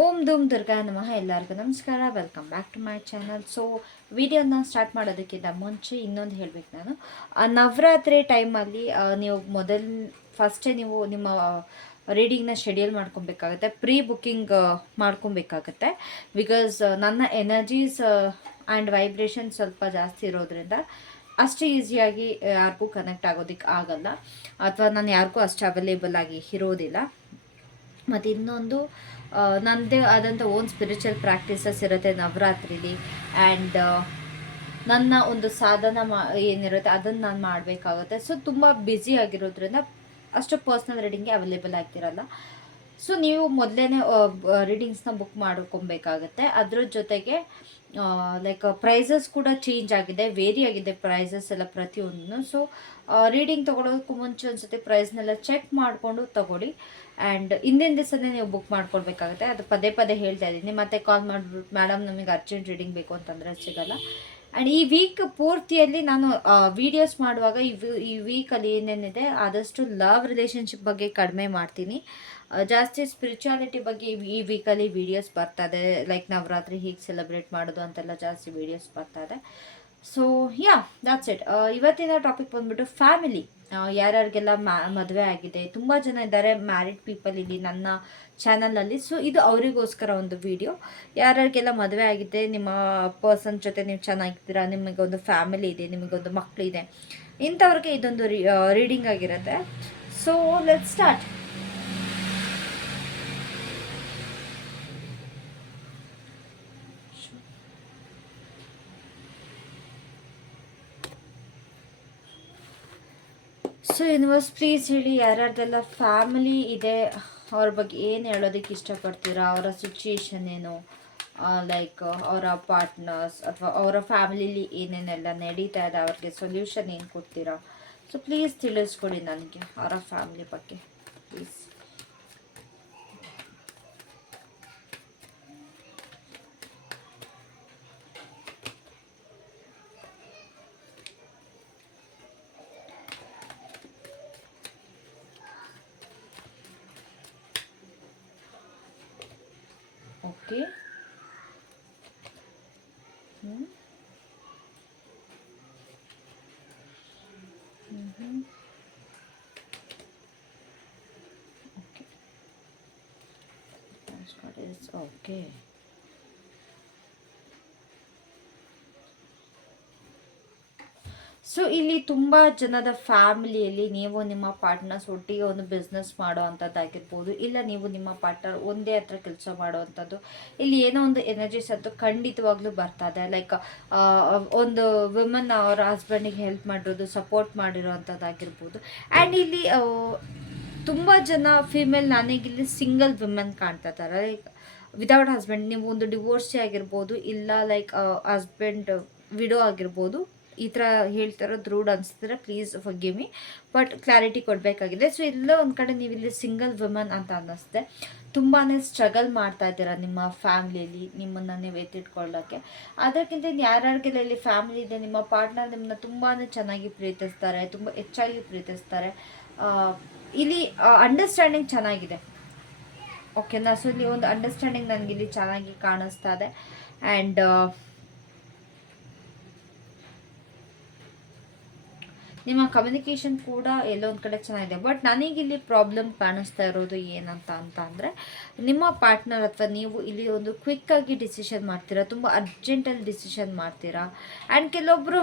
ಓಂ ಧೂಮ್ ದುರ್ಗಾ ನಮಃ ಎಲ್ಲರಿಗೂ ನಮಸ್ಕಾರ. Welcome back to my channel so ವಿಡಿಯೋನ ಸ್ಟಾರ್ಟ್ ಮಾಡೋದಕ್ಕಿಂತ ಮುಂಚೆ ಇನ್ನೊಂದು ಹೇಳ್ಬೇಕು ನಾನು. ನವರಾತ್ರಿ ಟೈಮಲ್ಲಿ ನೀವು ಮೊದಲ್ ಫಸ್ಟೇ ನೀವು ನಿಮ್ಮ ರೀಡಿಂಗ್ನ ಶೆಡ್ಯೂಲ್ ಮಾಡ್ಕೊಬೇಕಾಗುತ್ತೆ ಪ್ರೀ ಬುಕ್ಕಿಂಗ್ ಮಾಡ್ಕೊಬೇಕಾಗುತ್ತೆ. ಬಿಕಾಸ್ ನನ್ನ ಎನರ್ಜೀಸ್ ಆ್ಯಂಡ್ ವೈಬ್ರೇಷನ್ ಸ್ವಲ್ಪ ಜಾಸ್ತಿ ಇರೋದ್ರಿಂದ ಅಷ್ಟು ಈಸಿಯಾಗಿ ಯಾರಿಗೂ ಕನೆಕ್ಟ್ ಆಗೋದಕ್ಕೆ ಆಗಲ್ಲ. ಅಥವಾ ನಾನು ಯಾರಿಗೂ ಅಷ್ಟು ಅವೈಲೇಬಲ್ ಆಗಿ ಇರೋದಿಲ್ಲ. ಮತ್ತು ಇನ್ನೊಂದು ನನ್ನದೇ ಆದಂಥ ಓನ್ ಸ್ಪಿರಿಚುವಲ್ ಪ್ರಾಕ್ಟೀಸಸ್ ಇರುತ್ತೆ ನವರಾತ್ರಿಲಿ. ಆ್ಯಂಡ್ ನನ್ನ ಒಂದು ಸಾಧನ ಮಾ, ಏನಿರುತ್ತೆ ಅದನ್ನು ನಾನು ಮಾಡಬೇಕಾಗುತ್ತೆ. ಸೊ ತುಂಬ ಬ್ಯುಸಿ ಆಗಿರೋದ್ರಿಂದ ಅಷ್ಟು ಪರ್ಸ್ನಲ್ ರೀಡಿಂಗ್ಗೆ ಅವೈಲೇಬಲ್ ಆಗ್ತಿರಲ್ಲ. ಸೊ ನೀವು ಮೊದಲೇ ರೀಡಿಂಗ್ಸ್ನ ಬುಕ್ ಮಾಡ್ಕೊಬೇಕಾಗತ್ತೆ. ಅದ್ರ ಜೊತೆಗೆ ಲೈಕ್ ಪ್ರೈಸಸ್ ಕೂಡ ಚೇಂಜ್ ಆಗಿದೆ. ವೇರಿ ಆಗಿದೆ ಪ್ರೈಸಸ್ ಎಲ್ಲ ಪ್ರತಿಯೊಂದನ್ನು. ಸೊ ರೀಡಿಂಗ್ ತೊಗೊಳೋದಕ್ಕೂ ಮುಂಚೆ ಒಂದು ಸತಿ ಪ್ರೈಸ್ನೆಲ್ಲ ಚೆಕ್ ಮಾಡಿಕೊಂಡು ತಗೊಳ್ಳಿ. ಆ್ಯಂಡ್ ಹಿಂದಿನ ದಿವಸನೇ ನೀವು ಬುಕ್ ಮಾಡ್ಕೊಳ್ಬೇಕಾಗುತ್ತೆ. ಅದು ಪದೇ ಪದೇ ಹೇಳ್ತಾ ಇದ್ದೀನಿ. ಮತ್ತೆ ಕಾಲ್ ಮಾಡಿಬಿಟ್ಟು ಮೇಡಮ್ ನಮಗೆ ಅರ್ಜೆಂಟ್ ರೀಡಿಂಗ್ ಬೇಕು ಅಂತಂದರೆ ಸಿಗಲ್ಲ. ಆ್ಯಂಡ್ ಈ ವೀಕ್ ಪೂರ್ತಿಯಲ್ಲಿ ನಾನು ವೀಡಿಯೋಸ್ ಮಾಡುವಾಗ ಈ ಈ ವೀಕಲ್ಲಿ ಏನೇನಿದೆ, ಆದಷ್ಟು ಲವ್ ರಿಲೇಷನ್ಶಿಪ್ ಬಗ್ಗೆ ಕಡಿಮೆ ಮಾಡ್ತೀನಿ. ಜಾಸ್ತಿ ಸ್ಪಿರಿಚುಯಾಲಿಟಿ ಬಗ್ಗೆ ಈ- ವೀಕಲ್ಲಿ ವೀಡಿಯೋಸ್ ಬರ್ತದೆ ಲೈಕ್ ನವರಾತ್ರಿ ಹೀಗೆ ಸೆಲೆಬ್ರೇಟ್ ಮಾಡೋದು ಅಂತೆಲ್ಲ ಜಾಸ್ತಿ ವೀಡಿಯೋಸ್ ಬರ್ತದೆ ಸೊ ಯಾ ದಾಟ್ಸ್ ಇಟ್ ಇವತ್ತಿನ ಟಾಪಿಕ್ ಬಂದ್ಬಿಟ್ಟು ಫ್ಯಾಮಿಲಿ ಯಾರ್ಯಾರಿಗೆಲ್ಲ ಮದುವೆ ಆಗಿದೆ, ತುಂಬ ಜನ ಇದ್ದಾರೆ ಮ್ಯಾರಿಡ್ ಪೀಪಲ್ ಇಲ್ಲಿ ನನ್ನ ಚಾನಲಲ್ಲಿ ಸೊ ಇದು ಅವರಿಗೋಸ್ಕರ ಒಂದು ವಿಡಿಯೋ ಯಾರ್ಯಾರಿಗೆಲ್ಲ ಮದುವೆ ಆಗಿದೆ, ನಿಮ್ಮ ಪರ್ಸನ್ ಜೊತೆ ನೀವು ಚೆನ್ನಾಗಿದ್ದೀರಾ ನಿಮಗೊಂದು ಫ್ಯಾಮಿಲಿ ಇದೆ ನಿಮಗೊಂದು ಮಕ್ಕಳಿದೆ ಇಂಥವ್ರಿಗೆ ಇದೊಂದು ರೀಡಿಂಗ್ ಆಗಿರುತ್ತೆ. So let start so universe please ಹೇಳಿ ಯಾರ್ಯಾರ್ದೆಲ್ಲ ಫ್ಯಾಮಿಲಿ ಇದೆ, ಅವ್ರ ಬಗ್ಗೆ ಏನು ಹೇಳೋದಕ್ಕೆ ಇಷ್ಟಪಡ್ತೀರಾ? ಅವರ ಸಿಚುಯೇಷನ್ ಏನು? ಲೈಕ್ ಅವರ ಪಾರ್ಟ್ನರ್ಸ್ ಅಥವಾ ಅವರ ಫ್ಯಾಮಿಲಿಲಿ ಏನೇನೆಲ್ಲ ನಡೀತಾ ಇದೆ, ಅವ್ರಿಗೆ ಸೊಲ್ಯೂಷನ್ ಏನು ಕೊಡ್ತೀರಾ? ಸೊ ಪ್ಲೀಸ್ ತಿಳಿಸ್ಕೊಡಿ ನನಗೆ, ಅವರ ಫ್ಯಾಮಿಲಿ ಬಗ್ಗೆ. Please Mm-hmm. Mm-hmm. Okay. That's is okay. So ಇಲ್ಲಿ ತುಂಬ ಜನದ ಫ್ಯಾಮಿಲಿಯಲ್ಲಿ ನೀವು ನಿಮ್ಮ ಪಾರ್ಟ್ನರ್ಸ್ ಒಟ್ಟಿಗೆ ಒಂದು ಬಿಸ್ನೆಸ್ ಮಾಡೋ ಅಂಥದ್ದಾಗಿರ್ಬೋದು ಇಲ್ಲ ನೀವು ನಿಮ್ಮ ಪಾರ್ಟ್ನರ್ ಒಂದೇ ಹತ್ರ ಕೆಲಸ ಮಾಡುವಂಥದ್ದು ಇಲ್ಲಿ ಏನೋ ಒಂದು ಎನರ್ಜೀಸ್ ಅದು ಖಂಡಿತವಾಗ್ಲೂ ಬರ್ತಾ ಇದೆ. ಲೈಕ್ ಒಂದು ವಿಮನ್ ಅವರ ಹಸ್ಬೆಂಡಿಗೆ ಹೆಲ್ಪ್ ಮಾಡಿರೋದು ಸಪೋರ್ಟ್ ಮಾಡಿರೋ ಅಂಥದ್ದಾಗಿರ್ಬೋದು ಆ್ಯಂಡ್ ಇಲ್ಲಿ ತುಂಬ ಜನ ನನಗೆ ನನಗಿಲ್ಲಿ ಸಿಂಗಲ್ ವಿಮೆನ್ ಕಾಣ್ತಾ ಇದ್ದಾರೆ. ಲೈಕ್ ವಿದೌಟ್ ಹಸ್ಬೆಂಡ್ ನೀವು ಒಂದು ಡಿವೋರ್ಸಿ ಆಗಿರ್ಬೋದು, ಇಲ್ಲ ಲೈಕ್ ಹಸ್ಬೆಂಡ್ ವಿಡೋ ಆಗಿರ್ಬೋದು ಈ ಥರ ಹೇಳ್ತಾರೋ ದೃಢ ಅನಿಸಿದ್ರೆ please forgive me but clarity ಕೊಡಬೇಕಾಗಿದೆ. So ಎಲ್ಲೋ ಒಂದು ಕಡೆ ನೀವು ಇಲ್ಲಿ ಸಿಂಗಲ್ ವುಮನ್ ಅಂತ ಅನ್ನಿಸ್ತೆ. ತುಂಬಾ ಸ್ಟ್ರಗಲ್ ಮಾಡ್ತಾ ಇದ್ದೀರಾ ನಿಮ್ಮ ಫ್ಯಾಮಿಲಿಯಲ್ಲಿ ನಿಮ್ಮನ್ನು ನೀವು ಎತ್ತಿಟ್ಕೊಳ್ಳೋಕ್ಕೆ ಅದಕ್ಕಿಂತ ಇನ್ನು ಯಾರ್ಯಾರಿಗೆಲ್ಲ ಇಲ್ಲಿ ಫ್ಯಾಮಿಲಿ ಇದೆ, ನಿಮ್ಮ ಪಾರ್ಟ್ನರ್ ನಿಮ್ಮನ್ನ ತುಂಬಾ ಚೆನ್ನಾಗಿ ಪ್ರೀತಿಸ್ತಾರೆ, ತುಂಬ ಹೆಚ್ಚಾಗಿ ಪ್ರೀತಿಸ್ತಾರೆ. ಇಲ್ಲಿ ಅಂಡರ್ಸ್ಟ್ಯಾಂಡಿಂಗ್ ಚೆನ್ನಾಗಿದೆ. ಓಕೆನಾ ಸೊ ಇಲ್ಲಿ ಒಂದು ಅಂಡರ್ಸ್ಟ್ಯಾಂಡಿಂಗ್ ನನಗಿಲ್ಲಿ ಇಲ್ಲಿ ಚೆನ್ನಾಗಿ ಕಾಣಿಸ್ತಾ ಇದೆ. ಆ್ಯಂಡ್ ನಿಮ್ಮ ಕಮ್ಯುನಿಕೇಷನ್ ಕೂಡ ಎಲ್ಲೊಂದು ಕಡೆ ಚೆನ್ನಾಗಿದೆ. ಬಟ್ ನನಗಿಲ್ಲಿ ಪ್ರಾಬ್ಲಮ್ ಕಾಣಿಸ್ತಾ ಇರೋದು ಏನಂತ ಅಂತ ಅಂದರೆ, ನಿಮ್ಮ ಪಾರ್ಟ್ನರ್ ಅಥವಾ ನೀವು ಇಲ್ಲಿ ಒಂದು ಕ್ವಿಕ್ಕಾಗಿ ಡಿಸಿಷನ್ ಮಾಡ್ತೀರಾ, ತುಂಬ ಅರ್ಜೆಂಟಲ್ಲಿ ಡಿಸಿಷನ್ ಮಾಡ್ತೀರಾ? ಆ್ಯಂಡ್ ಕೆಲವೊಬ್ಬರು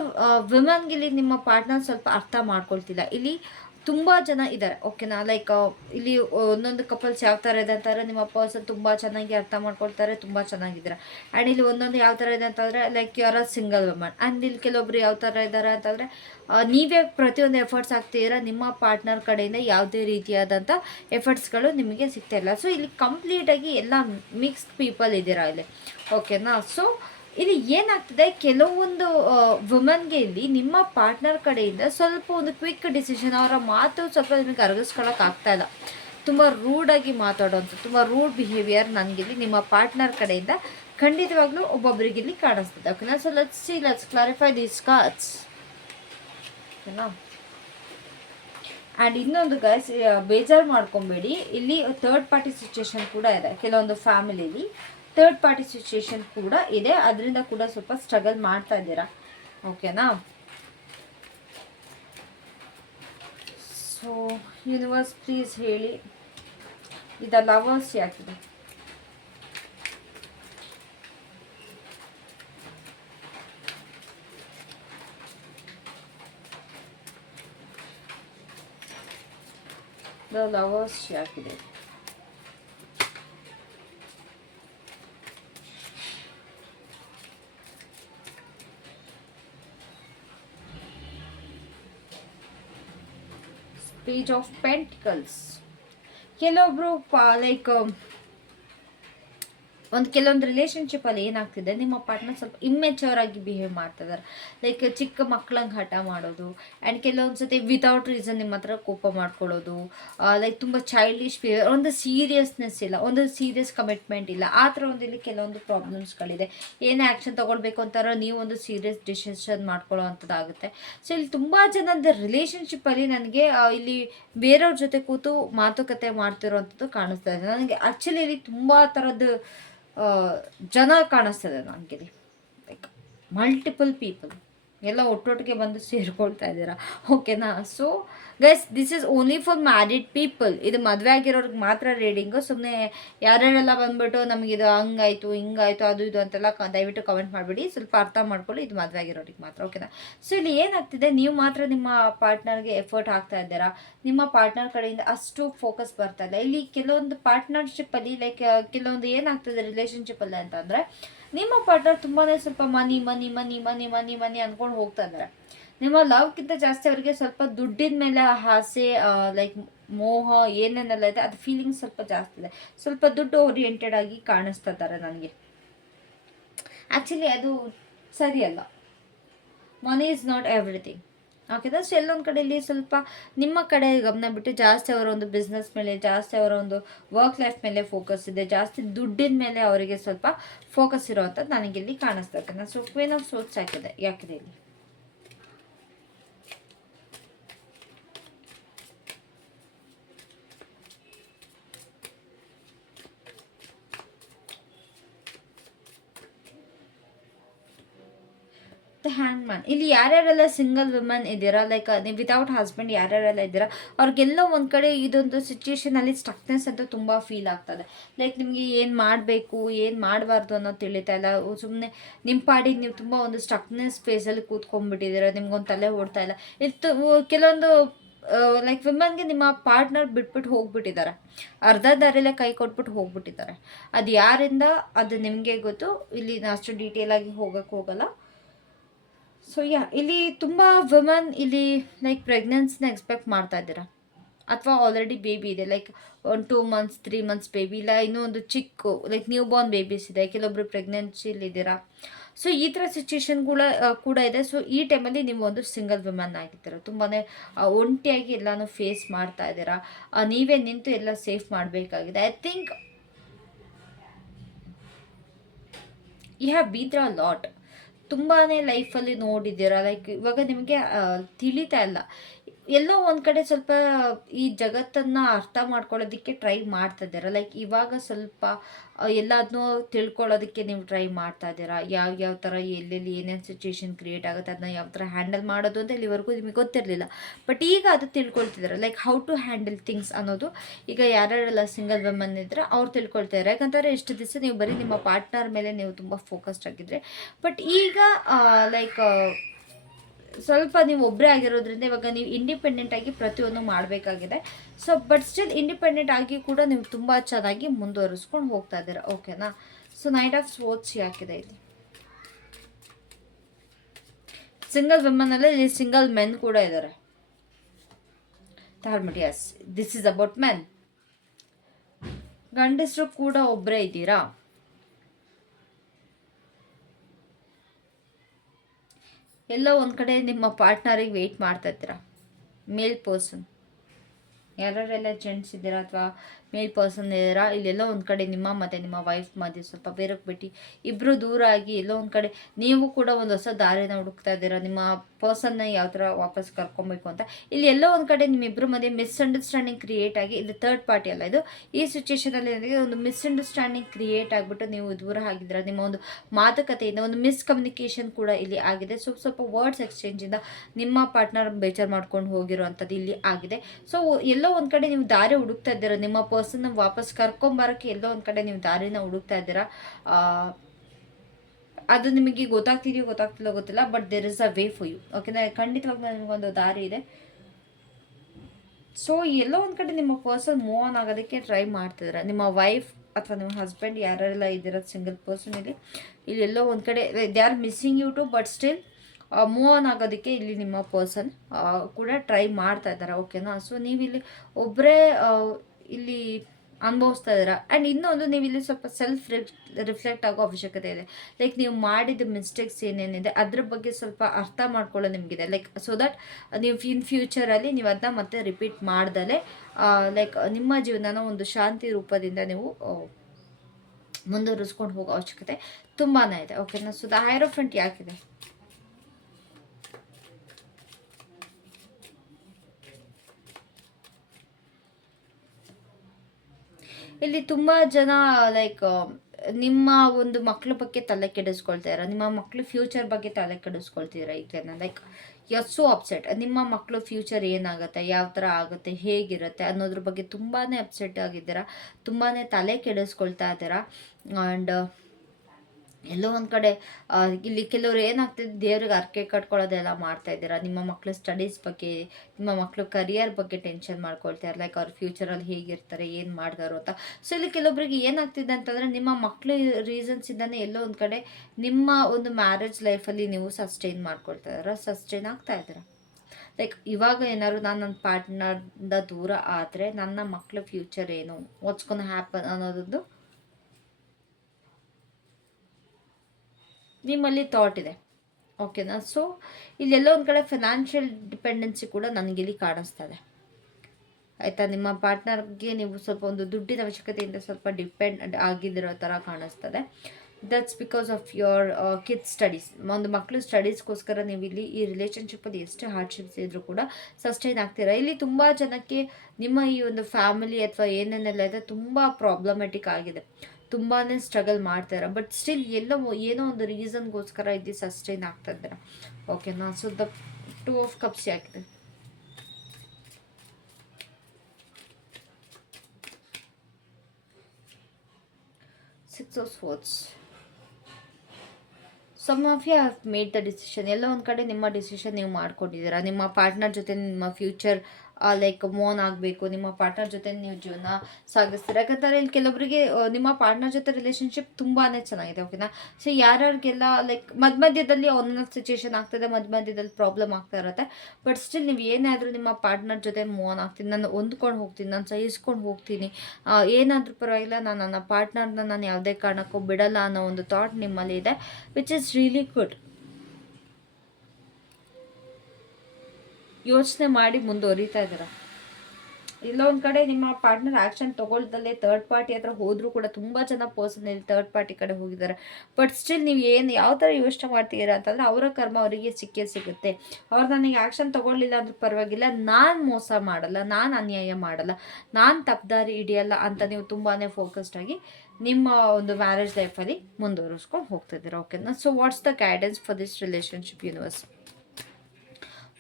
ವಿಮನ್ಗೆ ಇಲ್ಲಿ ನಿಮ್ಮ ಪಾರ್ಟ್ನರ್ ಸ್ವಲ್ಪ ಅರ್ಥ ಮಾಡ್ಕೊಳ್ತಿಲ್ಲ. ಇಲ್ಲಿ ತುಂಬ ಜನ ಇದ್ದಾರೆ. ಓಕೆನಾ ಲೈಕ್ ಇಲ್ಲಿ ಒಂದೊಂದು ಕಪಲ್ಸ್ ಯಾವ ಥರ ಇದೆ ಅಂತಂದರೆ ನಿಮ್ಮ ಪರ್ಸನ್ ತುಂಬ ಚೆನ್ನಾಗಿ ಅರ್ಥ ಮಾಡ್ಕೊಳ್ತಾರೆ, ತುಂಬ ಚೆನ್ನಾಗಿದ್ದಾರೆ. ಆ್ಯಂಡ್ ಇಲ್ಲಿ ಒಂದೊಂದು ಯಾವ ಥರ ಇದೆ ಅಂತಂದರೆ ಲೈಕ್ ಯಾರ ಸಿಂಗಲ್ ವುಮನ್ ಆ್ಯಂಡ್ ಇಲ್ಲಿ ಕೆಲವೊಬ್ರು ಯಾವ ಥರ ಇದ್ದಾರೆ ಅಂತಂದರೆ ನೀವೇ ಪ್ರತಿಯೊಂದು ಎಫರ್ಟ್ಸ್ ಹಾಕ್ತೀರಾ ನಿಮ್ಮ ಪಾರ್ಟ್ನರ್ ಕಡೆಯಿಂದ ಯಾವುದೇ ರೀತಿಯಾದಂಥ ಎಫರ್ಟ್ಸ್ಗಳು ನಿಮಗೆ ಸಿಗ್ತಾ ಇಲ್ಲ. ಸೊ ಇಲ್ಲಿ ಕಂಪ್ಲೀಟಾಗಿ ಎಲ್ಲ ಮಿಕ್ಸ್ಡ್ ಪೀಪಲ್ ಇದ್ದೀರಾ ಇಲ್ಲಿ. ಓಕೆನಾ ಸೊ ಇಲ್ಲಿ ಏನಾಗ್ತದೆ? ಕೆಲವೊಂದು ವುಮನ್ಗೆ ಇಲ್ಲಿ ನಿಮ್ಮ ಪಾರ್ಟ್ನರ್ ಕಡೆಯಿಂದ ಸ್ವಲ್ಪ ಒಂದು ಕ್ವಿಕ್ ಡಿಸಿಷನ್ ಅವರ ಮಾತು ಸ್ವಲ್ಪ ನಿಮಗೆ ಅರಗಿಸ್ಕೊಳಕ್ ಆಗ್ತಾ ಇಲ್ಲ. ತುಂಬ ರೂಡಾಗಿ ಮಾತಾಡೋಂಥ ತುಂಬ ರೂಡ್ ಬಿಹೇವಿಯರ್ ನನಗಿಲ್ಲಿ ನಿಮ್ಮ ಪಾರ್ಟ್ನರ್ ಕಡೆಯಿಂದ ಖಂಡಿತವಾಗ್ಲೂ ಒಬ್ಬೊಬ್ಬರಿಗೆ ಇಲ್ಲಿ ಕಾಣಿಸ್ತದೆ. ಓಕೆನಾ so let's see let's clarify this cards ಓಕೆನಾ ಆ್ಯಂಡ್ ಇನ್ನೊಂದು ಗೈಸ್ ಬೇಜಾರು ಮಾಡ್ಕೊಬೇಡಿ. ಇಲ್ಲಿ ಥರ್ಡ್ ಪಾರ್ಟಿ ಸಿಚುವೇಶನ್ ಕೂಡ ಇದೆ. ಕೆಲವೊಂದು ಫ್ಯಾಮಿಲಿಲಿ ಥರ್ಡ್ ಪಾರ್ಟಿ ಸಿಚುಯೇಷನ್ ಕೂಡ ಇದೆ. ಅದರಿಂದ ಕೂಡ ಸ್ವಲ್ಪ ಸ್ಟ್ರಗಲ್ ಮಾಡ್ತಾ ಇದ್ದೀರಾ? ಓಕೆನಾ ಸೊ ಯೂನಿವರ್ಸ್ ಪ್ಲೀಸ್ ಹೇಳಿ. ಇದ ಲವರ್ಸ್ ಯಾಕಿದೆ ದ ಲವರ್ಸ್ ಯಾಕಿದೆ ಪೇಜ್ ಆಫ್ ಪೆಂಟಿಕಲ್ಸ್ ಕೆಲವೊಬ್ರು ಲೈಕ್ ಒಂದು ಕೆಲವೊಂದು ರಿಲೇಷನ್ಶಿಪ್ಪಲ್ಲಿ ಏನಾಗ್ತಿದೆ, ನಿಮ್ಮ ಪಾರ್ಟ್ನರ್ ಸ್ವಲ್ಪ ಇಮ್ಮೆಚೂರ್ ಆಗಿ ಬಿಹೇವ್ ಮಾಡ್ತಿದ್ದಾರೆ ಲೈಕ್ ಚಿಕ್ಕ ಮಕ್ಕಳಂಗೆ ಹಠ ಮಾಡೋದು ಆ್ಯಂಡ್ ಕೆಲವೊಂದು ಸತಿ ವಿತೌಟ್ ರೀಸನ್ ನಿಮ್ಮ ಹತ್ರ ಕೋಪ ಮಾಡ್ಕೊಳ್ಳೋದು ಲೈಕ್ ತುಂಬ ಚೈಲ್ಡಿಶ್ ಬಿಹೇವಿಯರ್ ಒಂದು ಸೀರಿಯಸ್ನೆಸ್ ಇಲ್ಲ, ಒಂದು ಸೀರಿಯಸ್ ಕಮಿಟ್ಮೆಂಟ್ ಇಲ್ಲ. ಆ ಥರ ಒಂದು ಇಲ್ಲಿ ಕೆಲವೊಂದು ಪ್ರಾಬ್ಲಮ್ಸ್ಗಳಿದೆ ಏನೇ ಆ್ಯಕ್ಷನ್ ತೊಗೊಳ್ಬೇಕು ಅಂತಾರ ನೀವು ಒಂದು ಸೀರಿಯಸ್ ಡಿಸಿಷನ್ ಮಾಡ್ಕೊಳ್ಳೋ ಅಂಥದ್ದಾಗುತ್ತೆ. ಸೊ ಇಲ್ಲಿ ತುಂಬ ಜನದ ರಿಲೇಷನ್ಶಿಪ್ಪಲ್ಲಿ ನನಗೆ ಇಲ್ಲಿ ಬೇರೆಯವ್ರ ಜೊತೆ ಕೂತು ಮಾತುಕತೆ ಮಾಡ್ತಿರೋವಂಥದ್ದು ಕಾಣಿಸ್ತಾ ಇದೆ. ನನಗೆ ಆ್ಯಕ್ಚುಲಿ ಇಲ್ಲಿ ತುಂಬ ಥರದ್ದು ಜನ ಕಾಣಿಸ್ತದೆ ನನಗೆ. ಲೈಕ್ ಮಲ್ಟಿಪಲ್ ಪೀಪಲ್ ಎಲ್ಲ ಒಟ್ಟೊಟ್ಟಿಗೆ ಬಂದು ಸೇರ್ಕೊಳ್ತಾ ಇದ್ದೀರಾ? ಓಕೆನಾ so guys this is only for married people ಇದು ಮದುವೆ ಆಗಿರೋರ್ಗೆ ಮಾತ್ರ ರೀಡಿಂಗು ಸುಮ್ಮನೆ ಯಾರ್ಯಾರೆಲ್ಲ ಬಂದ್ಬಿಟ್ಟು ನಮಗೆ ಇದು ಹಂಗಾಯ್ತು, ಹಿಂಗಾಯ್ತು, ಅದು ಇದು ಅಂತೆಲ್ಲ ದಯವಿಟ್ಟು ಕಮೆಂಟ್ ಮಾಡಿಬಿಡಿ. ಸ್ವಲ್ಪ ಅರ್ಥ ಮಾಡ್ಕೊಳ್ಳಿ, ಇದು ಮದುವೆ ಆಗಿರೋರಿಗೆ ಮಾತ್ರ ಓಕೆನಾ ಸೊ ಇಲ್ಲಿ ಏನಾಗ್ತಿದೆ? ನೀವು ಮಾತ್ರ ನಿಮ್ಮ ಪಾರ್ಟ್ನರ್ಗೆ ಎಫರ್ಟ್ ಹಾಕ್ತಾ ಇದ್ದೀರಾ? ನಿಮ್ಮ ಪಾರ್ಟ್ನರ್ ಕಡೆಯಿಂದ ಅಷ್ಟು ಫೋಕಸ್ ಬರ್ತಾ ಇಲ್ಲ. ಇಲ್ಲಿ ಕೆಲವೊಂದು ಪಾರ್ಟ್ನರ್ಶಿಪ್ಪಲ್ಲಿ ಲೈಕ್ ಕೆಲವೊಂದು ಏನಾಗ್ತದೆ ರಿಲೇಷನ್ಶಿಪ್ಪಲ್ಲಿ ಅಂತಂದರೆ ನಿಮ್ಮ ಪಾರ್ಟ್ನರ್ ತುಂಬಾ ಸ್ವಲ್ಪ ಮನಿ ಮನಿ ಮನಿ ಮನಿ ಮನಿ ಮನಿ ಅಂದ್ಕೊಂಡು ಹೋಗ್ತಾ ಇದ್ದಾರೆ ನಿಮ್ಮ ಲವ್ಗಿಂತ ಜಾಸ್ತಿ ಅವರಿಗೆ ಸ್ವಲ್ಪ ದುಡ್ಡಿನ ಮೇಲೆ ಆಸೆ ಲೈಕ್ ಮೋಹ ಏನೇನೆಲ್ಲ ಇದೆ, ಅದು ಫೀಲಿಂಗ್ ಸ್ವಲ್ಪ ಜಾಸ್ತಿ ಇದೆ. ಸ್ವಲ್ಪ ದುಡ್ಡು ಓರಿಯೆಂಟೆಡ್ ಆಗಿ ಕಾಣಿಸ್ತಾ ಇದ್ದಾರೆ ನನಗೆ. ಆ್ಯಕ್ಚುಲಿ ಅದು ಸರಿಯಲ್ಲ. ಮನಿ ಇಸ್ ನಾಟ್ ಎವ್ರಿಥಿಂಗ್ ಓಕೆನಾ ಸೊ ಎಲ್ಲೊಂದು ಕಡೆಯಲ್ಲಿ ಸ್ವಲ್ಪ ನಿಮ್ಮ ಕಡೆ ಗಮನ ಬಿಟ್ಟು ಜಾಸ್ತಿ ಅವರ ಒಂದು ಬಿಸ್ನೆಸ್ ಮೇಲೆ, ಜಾಸ್ತಿ ಅವರ ಒಂದು ವರ್ಕ್ ಲೈಫ್ ಮೇಲೆ ಫೋಕಸ್ ಇದೆ, ಜಾಸ್ತಿ ದುಡ್ಡಿನ ಮೇಲೆ ಅವರಿಗೆ ಸ್ವಲ್ಪ ಫೋಕಸ್ ಇರೋವಂಥದ್ದು ನನಗಿಲ್ಲಿ ಕಾಣಿಸ್ತಾ ಓಕೆನಾ ಸೊ ಕ್ವೀನ್ ಆಫ್ ಹಾಕಿದೆ ಯಾಕಿದೆ ಇಲ್ಲಿ? ಹ್ಯಾಂಡ್ ಮ್ಯಾನ್ ಇಲ್ಲಿ ಯಾರ್ಯಾರೆಲ್ಲ ಸಿಂಗಲ್ ವುಮನ್ ಇದ್ದೀರಾ? ಲೈಕ್ ನೀವು ವಿತೌಟ್ ಹಸ್ಬೆಂಡ್ ಯಾರ್ಯಾರೆಲ್ಲ ಇದ್ದೀರಾ? ಅವ್ರಿಗೆಲ್ಲ ಒಂದು ಕಡೆ ಇದೊಂದು ಸಿಚುಯೇಷನಲ್ಲಿ ಸ್ಟಕ್ನೆಸ್ ಅಂತ ತುಂಬ ಫೀಲ್ ಆಗ್ತದೆ. ಲೈಕ್ ನಿಮಗೆ ಏನು ಮಾಡಬೇಕು, ಏನು ಮಾಡಬಾರ್ದು ಅನ್ನೋದು ತಿಳಿತಾ ಇಲ್ಲ. ಸುಮ್ಮನೆ ನಿಮ್ಮ ಪಾಡಿಗೆ ನೀವು ತುಂಬ ಒಂದು ಸ್ಟಕ್ನೆಸ್ ಫೇಸಲ್ಲಿ ಕೂತ್ಕೊಂಡ್ಬಿಟ್ಟಿದ್ದೀರಾ? ನಿಮ್ಗೊಂದು ತಲೆ ಓಡ್ತಾ ಇಲ್ಲ. ಇತ್ತು ಕೆಲವೊಂದು ಲೈಕ್ ವಿಮನ್ಗೆ ನಿಮ್ಮ ಪಾರ್ಟ್ನರ್ ಬಿಟ್ಬಿಟ್ಟು ಹೋಗ್ಬಿಟ್ಟಿದ್ದಾರೆ. ಅರ್ಧ ದಾರಿಲೇ ಕೈ ಕೊಟ್ಬಿಟ್ಟು ಹೋಗ್ಬಿಟ್ಟಿದ್ದಾರೆ. ಅದು ಯಾರಿಂದ? ಅದು ನಿಮಗೆ ಗೊತ್ತು. ಇಲ್ಲಿ ಅಷ್ಟು ಡೀಟೇಲ್ ಆಗಿ ಹೋಗಕ್ಕೆ ಹೋಗಲ್ಲ. ಸೊ ಯಾ ಇಲ್ಲಿ ತುಂಬ ವುಮನ್ ಇಲ್ಲಿ ಲೈಕ್ ಪ್ರೆಗ್ನೆನ್ಸಿನ ಎಕ್ಸ್ಪೆಕ್ಟ್ ಮಾಡ್ತಾ ಇದ್ದೀರಾ? ಅಥವಾ ಆಲ್ರೆಡಿ ಬೇಬಿ ಇದೆ ಲೈಕ್ ಒಂದು two months three months baby ಇಲ್ಲ ಇನ್ನೂ ಒಂದು ಚಿಕ್ಕ ಲೈಕ್ ನ್ಯೂ ಬಾರ್ನ್ ಬೇಬೀಸ್ ಇದೆ, ಕೆಲವೊಬ್ರು ಪ್ರೆಗ್ನೆನ್ಸಿಲಿ ಇದ್ದೀರಾ? ಸೊ ಈ ಥರ ಸಿಚುಯೇಷನ್ಗಳ ಕೂಡ ಇದೆ. ಸೊ ಈ ಟೈಮಲ್ಲಿ ನೀವು ಒಂದು ಸಿಂಗಲ್ ವುಮನ್ ಆಗಿದ್ದೀರ? ತುಂಬಾ ಒಂಟಿಯಾಗಿ ಎಲ್ಲನೂ ಫೇಸ್ ಮಾಡ್ತಾ ಇದ್ದೀರಾ? ನೀವೇ ನಿಂತು ಎಲ್ಲ ಸೇಫ್ ಮಾಡಬೇಕಾಗಿದೆ. I think you have been through lot ತುಂಬಾ ಲೈಫಲ್ಲಿ ನೋಡಿದ್ದೀರಾ? ಲೈಕ್ ಇವಾಗ ನಿಮಗೆ ತಿಳಿತಾ ಇಲ್ಲ. ಎಲ್ಲೋ ಒಂದು ಕಡೆ ಸ್ವಲ್ಪ ಈ ಜಗತ್ತನ್ನು ಅರ್ಥ ಮಾಡ್ಕೊಳ್ಳೋದಕ್ಕೆ ಟ್ರೈ ಮಾಡ್ತಾ ಇದ್ದೀರಾ? ಲೈಕ್ ಇವಾಗ ಸ್ವಲ್ಪ ಎಲ್ಲದನ್ನೂ ತಿಳ್ಕೊಳ್ಳೋದಕ್ಕೆ ನೀವು ಟ್ರೈ ಮಾಡ್ತಾ ಇದ್ದೀರಾ? ಯಾವ ಯಾವ ಥರ ಎಲ್ಲೆಲ್ಲಿ ಏನೇನು ಸಿಚುವೇಶನ್ ಕ್ರಿಯೇಟ್ ಆಗುತ್ತೆ ಅದನ್ನ ಯಾವ ಥರ ಹ್ಯಾಂಡಲ್ ಮಾಡೋದು ಅಂತ ಇಲ್ಲಿವರೆಗೂ ನಿಮಗೆ ಗೊತ್ತಿರಲಿಲ್ಲ. ಬಟ್ ಈಗ ಅದು ತಿಳ್ಕೊಳ್ತಿದ್ದಾರೆ. Like how to handle things ಅನ್ನೋದು ಈಗ ಯಾರ್ಯಾರೆಲ್ಲ ಸಿಂಗಲ್ ವುಮನ್ ಇದ್ದರೆ ಅವ್ರು ತಿಳ್ಕೊಳ್ತಿದ್ದಾರೆ ಯಾಕಂತಾರೆ ಎಷ್ಟು ದಿವಸ ನೀವು ಬರೀ ನಿಮ್ಮ ಪಾರ್ಟ್ನರ್ ಮೇಲೆ ನೀವು ತುಂಬ ಫೋಕಸ್ಡ್ ಆಗಿದ್ರೆ. ಬಟ್ ಈಗ ಲೈಕ್ ಸ್ವಲ್ಪ ನೀವು ಒಬ್ಬರೇ ಆಗಿರೋದ್ರಿಂದ ಇವಾಗ ನೀವು ಇಂಡಿಪೆಂಡೆಂಟ್ ಆಗಿ ಪ್ರತಿಯೊಂದು ಮಾಡಬೇಕಾಗಿದೆ. ಸೊ ಬಟ್ ಸ್ಟಿಲ್ ಇಂಡಿಪೆಂಡೆಂಟ್ ಆಗಿ ಕೂಡ ನೀವು ತುಂಬ ಚೆನ್ನಾಗಿ ಮುಂದುವರಿಸ್ಕೊಂಡು ಹೋಗ್ತಾ ಇದ್ದೀರಾ. ಓಕೆನಾ ಸೊ ನೈಟ್ ಆಫ್ ಸ್ಪೋರ್ಟ್ಸ್ ಯಾಕಿದೆ ಇಲ್ಲಿ? ಸಿಂಗಲ್ ವಿಮನಲ್ಲೇ ಇಲ್ಲಿ ಸಿಂಗಲ್ ಮೆನ್ ಕೂಡ ಇದ್ದಾರೆ. Yes this is about men ಗಂಡಸರು ಕೂಡ ಒಬ್ಬರೇ ಇದ್ದೀರಾ? ಎಲ್ಲೋ ಒಂದು ಕಡೆ ನಿಮ್ಮ ಪಾರ್ಟ್ನರಿಗೆ ವೆಯ್ಟ್ ಮಾಡ್ತಾ ಇದ್ದೀರಾ? ಮೇಲ್ ಪರ್ಸನ್ ಯಾರ್ಯಾರೆಲ್ಲ ಜೆಂಟ್ಸ್ ಇದ್ದೀರಾ ಅಥವಾ ಮೇಲ್ ಪರ್ಸನ್ ಇದ್ದೀರಾ? ಇಲ್ಲೆಲ್ಲೋ ಒಂದು ಕಡೆ ನಿಮ್ಮ ಮತ್ತು ನಿಮ್ಮ ವೈಫ್ ಮಧ್ಯೆ ಸ್ವಲ್ಪ ಬೇರಕ್ಕೆ ಬಿಟ್ಟು ಇಬ್ಬರು ದೂರ ಆಗಿ ಎಲ್ಲೋ ಒಂದು ಕಡೆ ನೀವು ಕೂಡ ಒಂದು ಹೊಸ ದಾರಿನ ಹುಡುಕ್ತಾ ಇದ್ದೀರಾ? ನಿಮ್ಮ ಪರ್ಸನ್ನ ಯಾವ ಥರ ವಾಪಸ್ ಕರ್ಕೊಬೇಕು ಅಂತ? ಇಲ್ಲಿ ಎಲ್ಲೋ ಒಂದು ಕಡೆ ನಿಮ್ಮಿಬ್ಬರ ಮಧ್ಯೆ ಮಿಸ್ಅಂಡರ್ಸ್ಟ್ಯಾಂಡಿಂಗ್ ಕ್ರಿಯೇಟ್ ಆಗಿ, ಇಲ್ಲಿ ಥರ್ಡ್ ಪಾರ್ಟಿ ಅಲ್ಲ ಇದು. ಈ ಸಿಚುವೇಷನಲ್ಲಿ ನನಗೆ ಒಂದು ಮಿಸ್ಅಂಡರ್ಸ್ಟ್ಯಾಂಡಿಂಗ್ ಕ್ರಿಯೇಟ್ ಆಗಿಬಿಟ್ಟು ನೀವು ದೂರ ಆಗಿದ್ದೀರಾ? ನಿಮ್ಮ ಒಂದು ಮಾತುಕತೆಯಿಂದ ಒಂದು ಮಿಸ್ಕಮ್ಯುನಿಕೇಷನ್ ಕೂಡ ಇಲ್ಲಿ ಆಗಿದೆ. ಸ್ವಲ್ಪ ಸ್ವಲ್ಪ ವರ್ಡ್ಸ್ ಎಕ್ಸ್ಚೇಂಜಿಂದ ನಿಮ್ಮ ಪಾರ್ಟ್ನರ್ ಬೇಜಾರು ಮಾಡ್ಕೊಂಡು ಹೋಗಿರೋವಂಥದ್ದು ಇಲ್ಲಿ ಆಗಿದೆ. ಸೊ ಎಲ್ಲೋ ಒಂದು ಕಡೆ ನೀವು ದಾರಿ ಹುಡುಕ್ತಾ ಇದ್ದೀರಾ? ನಿಮ್ಮ ಪರ್ಸನ್ನ ವಾಪಸ್ ಕರ್ಕೊಂಬರೋಕ್ಕೆ ಎಲ್ಲೋ ಒಂದು ಕಡೆ ನೀವು ದಾರಿನ ಹುಡುಕ್ತಾ ಇದ್ದೀರಾ? ಅದು ನಿಮಗೆ ಗೊತ್ತಾಗ್ತಿದೆಯೋ ಗೊತ್ತಾಗ್ತಿಲ್ಲ ಗೊತ್ತಿಲ್ಲ but there is a way for you ಓಕೆನಾ ಖಂಡಿತವಾಗ್ಲೂ ನಿಮಗೊಂದು ದಾರಿ ಇದೆ. ಸೊ ಎಲ್ಲೋ ಒಂದು ಕಡೆ ನಿಮ್ಮ ಪರ್ಸನ್ ಮೂವ್ ಆನ್ ಆಗೋದಕ್ಕೆ ಟ್ರೈ ಮಾಡ್ತಿದ್ದಾರೆ ನಿಮ್ಮ ವೈಫ್ ಅಥವಾ ನಿಮ್ಮ ಹಸ್ಬೆಂಡ್ ಯಾರೆಲ್ಲ ಇದ್ದಿರೋದು ಸಿಂಗಲ್ ಪರ್ಸನ್ ಇಲ್ಲಿ? ಇಲ್ಲಿ ಎಲ್ಲೋ ಒಂದು ಕಡೆ they are missing you too but still move on ಆಗೋದಕ್ಕೆ ಇಲ್ಲಿ ನಿಮ್ಮ ಪರ್ಸನ್ ಕೂಡ ಟ್ರೈ ಮಾಡ್ತಾ ಇದ್ದಾರೆ? ಓಕೆನಾ ಸೊ ನೀವಿಲ್ಲಿ ಒಬ್ಬರೇ ಇಲ್ಲಿ ಅನುಭವಿಸ್ತಾ ಇದ್ದೀರಾ? ಆ್ಯಂಡ್ ಇನ್ನೊಂದು, ನೀವು ಇಲ್ಲಿ ಸ್ವಲ್ಪ ಸೆಲ್ಫ್ ರಿಫ್ಲೆಕ್ಟ್ ಆಗೋ ಅವಶ್ಯಕತೆ ಇದೆ. ಲೈಕ್ ನೀವು ಮಾಡಿದ ಮಿಸ್ಟೇಕ್ಸ್ ಏನೇನಿದೆ, ಅದ್ರ ಬಗ್ಗೆ ಸ್ವಲ್ಪ ಅರ್ಥ ಮಾಡ್ಕೊಳ್ಳೋ ನಿಮಗಿದೆ. ಲೈಕ್ ಸೊ ದಟ್ ನೀವು ಇನ್ ಫ್ಯೂಚರಲ್ಲಿ ನೀವು ಅದನ್ನ ಮತ್ತೆ ರಿಪೀಟ್ ಮಾಡ್ದಲೇ ಲೈಕ್ ನಿಮ್ಮ ಜೀವನನ ಒಂದು ಶಾಂತಿ ರೂಪದಿಂದ ನೀವು ಮುಂದುವರಿಸ್ಕೊಂಡು ಹೋಗೋ ಅವಶ್ಯಕತೆ ತುಂಬಾ ಇದೆ. ಓಕೆನಾ ಸೊ ದ ಹೈರೋಫ್ರಂಟ್ ಯಾಕಿದೆ? ಇಲ್ಲಿ ತುಂಬ ಜನ ಲೈಕ್ ನಿಮ್ಮ ಒಂದು ಮಕ್ಳ ಬಗ್ಗೆ ತಲೆ ಕೆಡಿಸ್ಕೊಳ್ತಾ ನಿಮ್ಮ ಮಕ್ಳು ಫ್ಯೂಚರ್ ಬಗ್ಗೆ ತಲೆ ಕೆಡಿಸ್ಕೊಳ್ತೀರಾ ಈಗ ಲೈಕ್ ಯಸ್ಸು ಸೋ ಅಪ್ಸೆಟ್ ನಿಮ್ಮ ಮಕ್ಕಳು ಫ್ಯೂಚರ್ ಏನಾಗುತ್ತೆ, ಯಾವ ಥರ ಆಗುತ್ತೆ, ಹೇಗಿರುತ್ತೆ ಅನ್ನೋದ್ರ ಬಗ್ಗೆ ತುಂಬಾ ಅಪ್ಸೆಟ್ ಆಗಿದ್ದೀರಾ ತುಂಬಾ ತಲೆ ಕೆಡಿಸ್ಕೊಳ್ತಾ ಇದ್ದೀರಾ ಆ್ಯಂಡ್ ಎಲ್ಲೋ ಒಂದು ಕಡೆ ಇಲ್ಲಿ ಕೆಲವರು ಏನಾಗ್ತಿದೆ, ದೇವ್ರಿಗೆ ಅರ್ಕೆ ಕಟ್ಕೊಳ್ಳೋದೆಲ್ಲ ಮಾಡ್ತಾ ಇದ್ದೀರಾ? ನಿಮ್ಮ ಮಕ್ಕಳು ಸ್ಟಡೀಸ್ ಬಗ್ಗೆ, ನಿಮ್ಮ ಮಕ್ಕಳು ಕರಿಯರ್ ಬಗ್ಗೆ ಟೆನ್ಷನ್ ಮಾಡ್ಕೊಳ್ತಾರೆ ಲೈಕ್ ಅವ್ರ ಫ್ಯೂಚರಲ್ಲಿ ಹೇಗಿರ್ತಾರೆ, ಏನು ಮಾಡ್ತಾರೋ ಅಂತ. ಸೊ ಇಲ್ಲಿ ಕೆಲವೊಬ್ಬರಿಗೆ ಏನಾಗ್ತಿದೆ ಅಂತಂದರೆ, ನಿಮ್ಮ ರೀಸನ್ಸ್ ರೀಸನ್ಸಿಂದನೇ ಎಲ್ಲೋ ಒಂದು ಕಡೆ ನಿಮ್ಮ ಒಂದು ಮ್ಯಾರೇಜ್ ಲೈಫಲ್ಲಿ ನೀವು ಸಸ್ಟೈನ್ ಮಾಡ್ಕೊಳ್ತಾ ಇದ್ದೀರಾ? ಸಸ್ಟೈನ್ ಆಗ್ತಾ ಇದ್ದೀರಾ? ಲೈಕ್ ಇವಾಗ ಏನಾದ್ರು ನಾನು ನನ್ನ ಪಾರ್ಟ್ನರ್ದ ದೂರ ಆದರೆ, ನನ್ನ ಮಕ್ಕಳ ಫ್ಯೂಚರ್ ಏನು? ವಾಟ್ಸ್ಕೊಂಡು ಹ್ಯಾಪನ್ ಅನ್ನೋದೊಂದು ನಿಮ್ಮಲ್ಲಿ ಥಾಟ್ ಇದೆ. ಓಕೆನಾ ಸೊ ಇಲ್ಲೆಲ್ಲೋ ಒಂದು ಕಡೆ ಫಿನಾನ್ಷಿಯಲ್ ಡಿಪೆಂಡೆನ್ಸಿ ಕೂಡ ನನಗಿಲ್ಲಿ ಕಾಣಿಸ್ತಾ ಇದೆ ಆಯಿತಾ? ನಿಮ್ಮ ಪಾರ್ಟ್ನರ್ಗೆ ನೀವು ಸ್ವಲ್ಪ ಒಂದು ದುಡ್ಡಿನ ಅವಶ್ಯಕತೆಯಿಂದ ಸ್ವಲ್ಪ ಡಿಪೆಂಡ್ ಆಗಿದ್ದಿರೋ ಥರ ಕಾಣಿಸ್ತದೆ. That's because of your kid studies ಒಂದು ಮಕ್ಕಳು ಸ್ಟಡೀಸ್ಗೋಸ್ಕರ ನೀವು ಇಲ್ಲಿ ಈ ರಿಲೇಷನ್ಶಿಪ್ಪಲ್ಲಿ ಎಷ್ಟು ಹಾರ್ಡ್ಶಿಪ್ಸ್ ಇದ್ದರೂ ಕೂಡ ಸಸ್ಟೈನ್ ಆಗ್ತೀರಾ? ಇಲ್ಲಿ ತುಂಬ ಜನಕ್ಕೆ ನಿಮ್ಮ ಈ ಒಂದು ಫ್ಯಾಮಿಲಿ ಅಥವಾ ಏನೇನೆಲ್ಲ ಇದೆ ತುಂಬ ಪ್ರಾಬ್ಲಮೆಟಿಕ್ ಆಗಿದೆ. ತುಂಬಾ ಸ್ಟ್ರಗಲ್ ಮಾಡ್ತಾರೆ ಬಟ್ ಸ್ಟಿಲ್ ಎಲ್ಲೋ ಏನೋ ಒಂದು ರೀಸನ್ಗೋಸ್ಕರ ಇದು ಸಸ್ಟೈನ್ ಆಗ್ತಾ ಇದ್ದಾರೆ. ಓಕೆನಾ so the two of cups ಯಾಕಿದೆ? Six of swords some of you have made the decision ಎಲ್ಲ ಒಂದು ಕಡೆ ನಿಮ್ಮ ಡಿಸಿಷನ್ ನೀವು ಮಾಡ್ಕೊಂಡಿದ್ದೀರಾ. ನಿಮ್ಮ ಪಾರ್ಟ್ನರ್ ಜೊತೆ, ನಿಮ್ಮ ಫ್ಯೂಚರ್ ಲೈಕ್ ಮೋನ್ ಆಗಬೇಕು, ನಿಮ್ಮ ಪಾರ್ಟ್ನರ್ ಜೊತೆ ನೀವು ಜೀವನ ಸಾಗಿಸ್ತೀರಾ. ಯಾಕಂದರೆ ಇಲ್ಲಿ ಕೆಲವರಿಗೆ ನಿಮ್ಮ ಪಾರ್ಟ್ನರ್ ಜೊತೆ ರಿಲೇಷನ್ಶಿಪ್ ತುಂಬಾ ಚೆನ್ನಾಗಿದೆ ಓಕೆನಾ ಸೊ ಯಾರ್ಯಾರಿಗೆಲ್ಲ ಲೈಕ್ ಮಧ್ಯ ಮಧ್ಯದಲ್ಲಿ ಒಂದೊಂದು ಸಿಚುವೇಶನ್ ಆಗ್ತದೆ ಮಧ್ಯ ಮಧ್ಯದಲ್ಲಿ ಪ್ರಾಬ್ಲಮ್ ಆಗ್ತಾ ಇರುತ್ತೆ. ಬಟ್ ಸ್ಟಿಲ್ ನೀವು ಏನಾದರೂ ನಿಮ್ಮ ಪಾರ್ಟ್ನರ್ ಜೊತೆ ಮೋನ್ ಆಗ್ತೀನಿ, ನಾನು ಹೊಂದ್ಕೊಂಡು ಹೋಗ್ತೀನಿ, ನಾನು ಸಹಿಸ್ಕೊಂಡು ಹೋಗ್ತೀನಿ. ಏನಾದರೂ ಪರವಾಗಿಲ್ಲ ನಾನು ನನ್ನ ಪಾರ್ಟ್ನರ್ನ ನಾನು ಯಾವುದೇ ಕಾರಣಕ್ಕೂ ಬಿಡಲ್ಲ ಅನ್ನೋ ಒಂದು ಥಾಟ್ ನಿಮ್ಮಲ್ಲಿ ಇದೆ ವಿಚ್ ಇಸ್ ರಿಯಲಿ ಗುಡ್ ಯೋಚನೆ ಮಾಡಿ ಮುಂದುವರಿತಾ ಇದ್ದೀರ. ಇಲ್ಲ ಒಂದು ಕಡೆ ನಿಮ್ಮ ಪಾರ್ಟ್ನರ್ ಆ್ಯಕ್ಷನ್ ತೊಗೊಳ್ದಲ್ಲೇ ತರ್ಡ್ ಪಾರ್ಟಿ ಹತ್ರ ಹೋದರೂ ಕೂಡ ತುಂಬ ಜನ ಪರ್ಸನಲ್ಲಿ ತರ್ಡ್ ಪಾರ್ಟಿ ಕಡೆ ಹೋಗಿದ್ದಾರೆ. ಬಟ್ ಸ್ಟಿಲ್ ನೀವು ಏನು, ಯಾವ ಥರ ಯೋಚನೆ ಮಾಡ್ತೀರಾ ಅಂತಂದರೆ ಅವರ ಕರ್ಮ ಅವರಿಗೆ ಸಿಕ್ಕೇ ಸಿಗುತ್ತೆ. ಅವ್ರು ನನಗೆ ಆ್ಯಕ್ಷನ್ ತೊಗೊಳ್ಲಿಲ್ಲ ಅಂದ್ರೆ ಪರವಾಗಿಲ್ಲ, ನಾನು ಮೋಸ ಮಾಡಲ್ಲ, ನಾನು ಅನ್ಯಾಯ ಮಾಡಲ್ಲ, ನಾನು ತಪ್ಪದಾರಿ ಹಿಡಿಯಲ್ಲ ಅಂತ ನೀವು ತುಂಬಾ ಫೋಕಸ್ಡ್ ಆಗಿ ನಿಮ್ಮ ಒಂದು ಮ್ಯಾರೇಜ್ ಲೈಫಲ್ಲಿ ಮುಂದುವರಿಸ್ಕೊಂಡು ಹೋಗ್ತಿದ್ದೀರಾ ಓಕೆನಾ so what's the guidance for this relationship universe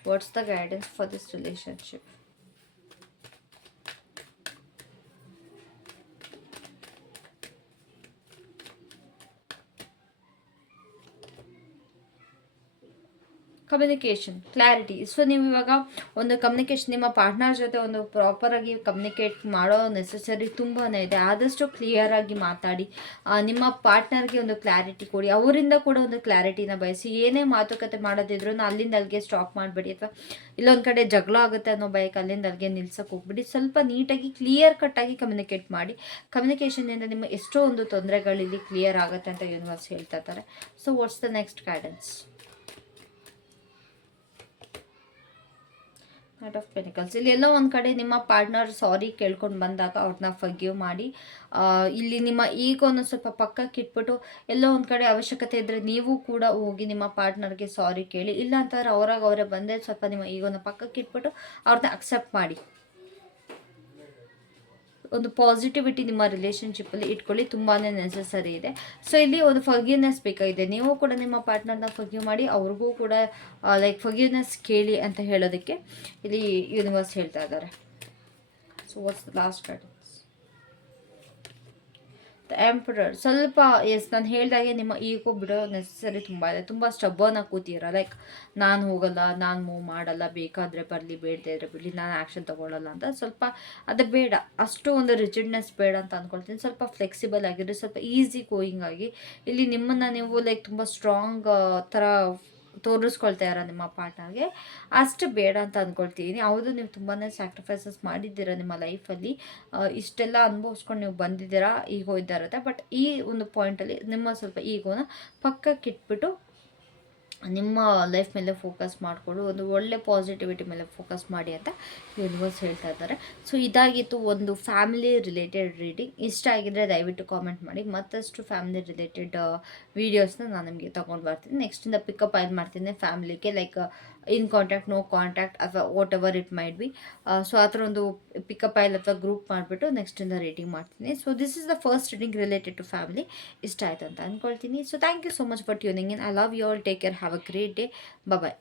what's the guidance for this relationship communication clarity so ನೀವು ಇವಾಗ ಒಂದು ಕಮ್ಯುನಿಕೇಷನ್ ನಿಮ್ಮ ಪಾರ್ಟ್ನರ್ ಜೊತೆ ಒಂದು ಪ್ರಾಪರಾಗಿ ಕಮ್ಯುನಿಕೇಟ್ ಮಾಡೋ ನೆಸೆಸರಿ ತುಂಬಾ ಇದೆ. ಆದಷ್ಟು ಕ್ಲಿಯರ್ ಆಗಿ ಮಾತಾಡಿ. ನಿಮ್ಮ ಪಾರ್ಟ್ನರ್ಗೆ ಒಂದು ಕ್ಲಾರಿಟಿ ಕೊಡಿ. ಅವರಿಂದ ಕೂಡ ಒಂದು ಕ್ಲಾರಿಟಿನ ಬಯಸಿ. ಏನೇ ಮಾತುಕತೆ ಮಾಡೋದಿದ್ರು ಅಲ್ಲಿಂದ ಅಲ್ಲಿಗೆ ಸ್ಟಾಪ್ ಮಾಡಬೇಡಿ. ಅಥವಾ ಇಲ್ಲೊಂದು ಕಡೆ ಜಗಳ ಆಗುತ್ತೆ ಅನ್ನೋ ಬೈಕ್ ಅಲ್ಲಿಂದ ಅಲ್ಲಿಗೆ ನಿಲ್ಸಕ್ಕೆ ಹೋಗ್ಬಿಡಿ. ಸ್ವಲ್ಪ ನೀಟಾಗಿ ಕ್ಲಿಯರ್ ಕಟ್ಟಾಗಿ ಕಮ್ಯುನಿಕೇಟ್ ಮಾಡಿ. ಕಮ್ಯುನಿಕೇಷನಿಂದ ನಿಮ್ಮ ಎಷ್ಟೋ ಒಂದು ತೊಂದರೆಗಳಿಲ್ಲಿ ಕ್ಲಿಯರ್ ಆಗುತ್ತೆ ಅಂತ ಯೂನಿವರ್ಸ್ ಹೇಳ್ತಾ ಇದ್ದಾರೆ. So what's the next guidance knight of pentacles ಇಲ್ಲಿ ಎಲ್ಲೋ ಒಂದು ಕಡೆ ನಿಮ್ಮ ಪಾರ್ಟ್ನರ್ ಸಾರಿ ಕೇಳ್ಕೊಂಡು ಬಂದಾಗ ಅವ್ರನ್ನ ಫಗ್ಯೂ ಮಾಡಿ. ಇಲ್ಲಿ ನಿಮ್ಮ ಈಗೋನ ಸ್ವಲ್ಪ ಪಕ್ಕಕ್ಕೆ ಇಟ್ಬಿಟ್ಟು ಎಲ್ಲೋ ಒಂದು ಕಡೆ ಅವಶ್ಯಕತೆ ಇದ್ದರೆ ನೀವು ಕೂಡ ಹೋಗಿ ನಿಮ್ಮ ಪಾರ್ಟ್ನರ್ಗೆ ಸಾರಿ ಕೇಳಿ. ಇಲ್ಲ ಅಂತಂದ್ರೆ ಅವ್ರಾಗ ಅವರೇ ಬಂದೇ ಸ್ವಲ್ಪ ನಿಮ್ಮ ಈಗೋನ ಪಕ್ಕಕ್ಕೆ ಇಟ್ಬಿಟ್ಟು ಅವ್ರನ್ನ ಅಕ್ಸೆಪ್ಟ್ ಮಾಡಿ. ಒಂದು ಪಾಸಿಟಿವಿಟಿ ನಿಮ್ಮ ರಿಲೇಷನ್ಶಿಪ್ಪಲ್ಲಿ ಇಟ್ಕೊಳ್ಳಿ ತುಂಬಾ ನೆಸೆಸರಿ ಇದೆ. ಸೊ ಇಲ್ಲಿ ಒಂದು ಫಗ್ಯೂನೆಸ್ ಬೇಕಾಗಿದೆ. ನೀವು ಕೂಡ ನಿಮ್ಮ ಪಾರ್ಟ್ನರ್ನ ಫಗ್ಯೂ ಮಾಡಿ, ಅವ್ರಿಗೂ ಕೂಡ ಲೈಕ್ ಫಗ್ಯೂನೆಸ್ ಕೇಳಿ ಅಂತ ಹೇಳೋದಕ್ಕೆ ಇಲ್ಲಿ ಯೂನಿವರ್ಸ್ ಹೇಳ್ತಾ ಇದ್ದಾರೆ. So what's last guidance the emperor ಸ್ವಲ್ಪ ಎಸ್ ನಾನು ಹೇಳಿದಾಗೆ ನಿಮ್ಮ ಈಗೋ ಬಿಡೋ ನೆಸಸರಿ ತುಂಬ ಇದೆ. ತುಂಬ ಸ್ಟಬ್ಬರ್ನಾಗಿ ಕೂತೀರ ಲೈಕ್ ನಾನು ಹೋಗಲ್ಲ, ನಾನು ಮೂವ್ ಮಾಡಲ್ಲ, ಬೇಕಾದರೆ ಬರಲಿ, ಬೇಡದೇ ಇದ್ರೆ ಬಿಡಲಿ, ನಾನು ಆ್ಯಕ್ಷನ್ ತೊಗೊಳ್ಳಲ್ಲ ಅಂತ ಸ್ವಲ್ಪ ಅದು ಬೇಡ. ಅಷ್ಟು ಒಂದು ರಿಜಿಡ್ನೆಸ್ ಬೇಡ ಅಂತ ಅಂದ್ಕೊಳ್ತೀನಿ ಸ್ವಲ್ಪ ಫ್ಲೆಕ್ಸಿಬಲ್ ಆಗಿರಿ. ಸ್ವಲ್ಪ ಈಸಿ ಗೋಯಿಂಗ್ ಆಗಿ. ಇಲ್ಲಿ ನಿಮ್ಮನ್ನು ನೀವು ಲೈಕ್ ತುಂಬ ಸ್ಟ್ರಾಂಗ್ ಥರ ತೋರಿಸ್ಕೊಳ್ತಾ ಇರೋ ನಿಮ್ಮ ಪಾರ್ಟ್ನರ್ಗೆ ಅಷ್ಟು ಬೇಡ ಅಂತ ಅಂದ್ಕೊಳ್ತೀನಿ ಹೌದು, ನೀವು ತುಂಬಾ ಸ್ಯಾಕ್ರಿಫೈಸಸ್ ಮಾಡಿದ್ದೀರಾ ನಿಮ್ಮ ಲೈಫಲ್ಲಿ ಇಷ್ಟೆಲ್ಲ ಅನುಭವಿಸ್ಕೊಂಡು ನೀವು ಬಂದಿದ್ದೀರಾ, ಈಗ ಇದ್ದಾರತ್ತೆ ಬಟ್ ಈ ಒಂದು ಪಾಯಿಂಟಲ್ಲಿ ನಿಮ್ಮ ಸ್ವಲ್ಪ ಈಗೋನ ಪಕ್ಕಕ್ಕೆ ಇಟ್ಬಿಟ್ಟು ನಿಮ್ಮ ಲೈಫ್ ಮೇಲೆ ಫೋಕಸ್ ಮಾಡಿಕೊಂಡು ಒಂದು ಒಳ್ಳೆ ಪಾಸಿಟಿವಿಟಿ ಮೇಲೆ ಫೋಕಸ್ ಮಾಡಿ ಅಂತ ಯೂನಿವರ್ಸ್ ಹೇಳ್ತಾ ಇದ್ದಾರೆ. ಸೊ ಇದಾಗಿತ್ತು ಒಂದು ಫ್ಯಾಮಿಲಿ ರಿಲೇಟೆಡ್ ರೀಡಿಂಗ್ ಇಷ್ಟ ಆಗಿದ್ರೆ ದಯವಿಟ್ಟು ಕಾಮೆಂಟ್ ಮಾಡಿ. ಮತ್ತಷ್ಟು ಫ್ಯಾಮಿಲಿ ರಿಲೇಟೆಡ್ ವೀಡಿಯೋಸ್ನ ನಾನು ನಿಮಗೆ ತೊಗೊಂಡು ಬರ್ತೀನಿ. ನೆಕ್ಸ್ಟಿಂದ ಪಿಕಪ್ ಆಯ್ದು ಮಾಡ್ತೀನಿ ಫ್ಯಾಮಿಲಿಗೆ like in contact, no contact ಅಥವಾ whatever it might be so ಆ ಥರ ಒಂದು ಪಿಕಪ್ ಆಯಿಲ್ ಅಥವಾ ಗ್ರೂಪ್ ಮಾಡಿಬಿಟ್ಟು ನೆಕ್ಸ್ಟಿಂದ ರೀಡಿಂಗ್ ಮಾಡ್ತೀನಿ. So this is the first reading related to family ಇಷ್ಟ ಆಯ್ತು ಅಂತ ಅಂದ್ಕೊಳ್ತೀನಿ so thank you so much for tuning in I love you all take care have a great day bye